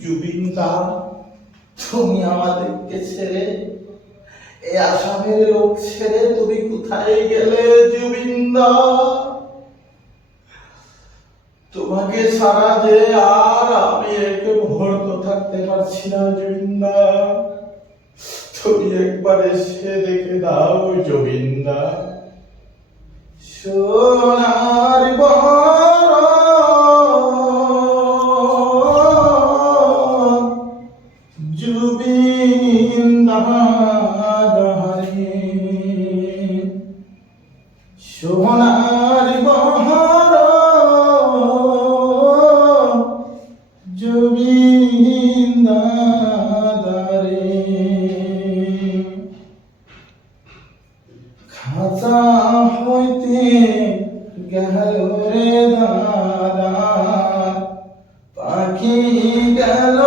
জুবিনদা, তুমি আমাদেরকে ছেড়ে, এই আসামের লোক ছেড়ে তুমি কোথায় গেলে জুবিনদা? তোমাকে ছাড়া যে আর আমি এক মুহূর্ত থাকতে পারছি না জুবিনদা। তুমি একবার এসে দেখে দাও জুবিনদা। সোনার বরণ জুবিনদা রে, সোনার বরণ জুবিনদা রে। খাঁচা হইতে গেল রে দাদা, পাখি গেল